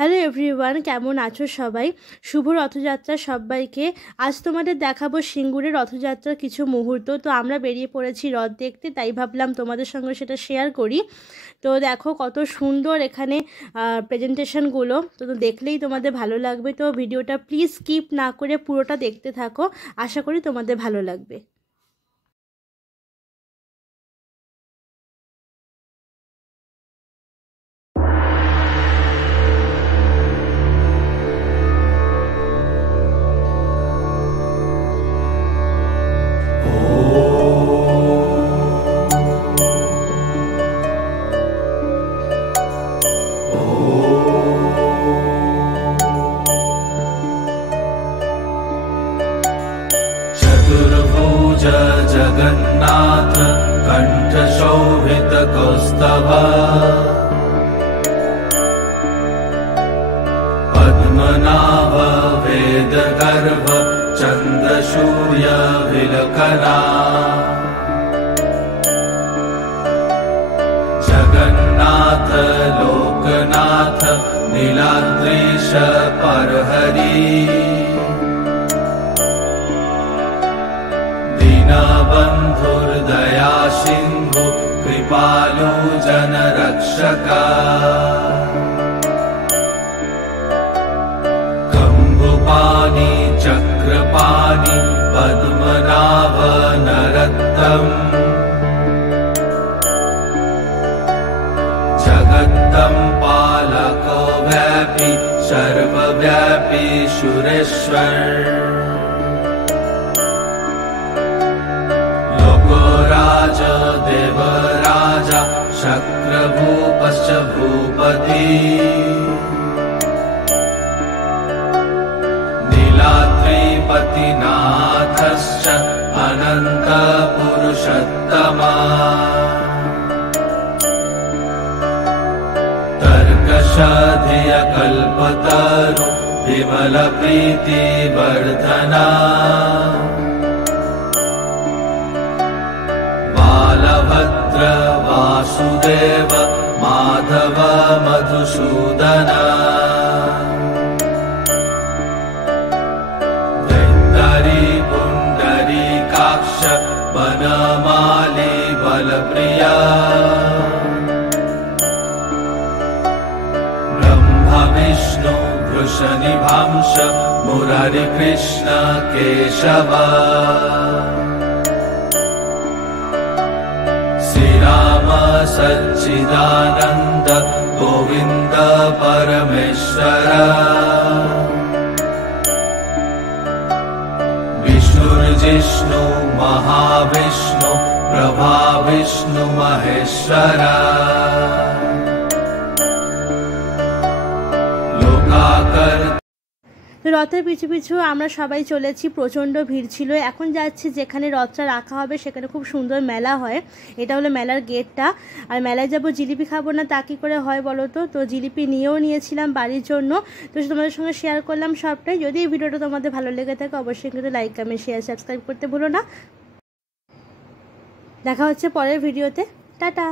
Hello everyone, কেমন আছো সবাই? শুভ রথযাত্রা সবাইকে। আজ তোমাদের দেখাবো সিঙ্গুরের রথযাত্রার কিছু মুহূর্ত। তো আমরা বেরিয়ে পড়েছি রথ দেখতে, তাই ভাবলাম তোমাদের সঙ্গে সেটা শেয়ার করি। তো দেখো কত সুন্দর এখানে প্রেজেন্টেশনগুলো, তো দেখলেই তোমাদের ভালো লাগবে। তো ভিডিওটা প্লিজ স্কিপ না করে পুরোটা দেখতে থাকো, আশা করি তোমাদের ভালো লাগবে। चतुर्भुज जगन्नाथ कंठ शोभित कौस्तभ पद्मनाभ वेद गर्भ चंद्र सूर्य विलकना जगन्नाथ लोकनाथ नीलाद्रीश परहरि बंधुर्दया सिंधु कृपालु जन रक्षका कंबुपानी चक्रपानी पद्मनाभ नरत्तम जगत्तम पालको व्यापी सर्वव्यापी सुरेश्वर देवराजा शक्रभूपश्च भूपति नीलाद्रिपतिनाथश्च अनंत पुरुषोत्तमा तर्कशधिय कल्पतरु विमल प्रीति वर्धना बालभद्र वासुदेव माधव मधुसूदना धैर्धरी पुंडरीकाक्ष वनमाली बलप्रिया ब्रह्म विष्णु वृषनिभांश मुरारी कृष्ण केशव सच्चिदानंद गोविंद परमेश्वर विष्णुर्जिष्णु महाविष्णु प्रभा विष्णु महेश्वर लोकाकर। তো রথের পিছু পিছু আমরা সবাই চলেছি, প্রচণ্ড ভিড় ছিল। এখন যাচ্ছি যেখানে রথটা রাখা হবে, সেখানে খুব সুন্দর মেলা হয়। এটা হলো মেলার গেটটা। আর মেলায় যাব, জিলিপি খাবো না তা কী করে হয় বলো তো? তো জিলিপি নিয়েও নিয়েছিলাম বাড়ির জন্য। তো তোমাদের সঙ্গে শেয়ার করলাম সবটাই। যদি এই ভিডিওটা তোমাদের ভালো লেগে থাকে অবশ্যই কিন্তু লাইক কমেন্ট শেয়ার সাবস্ক্রাইব করতে ভুলো না। দেখা হচ্ছে পরের ভিডিওতে। টাটা।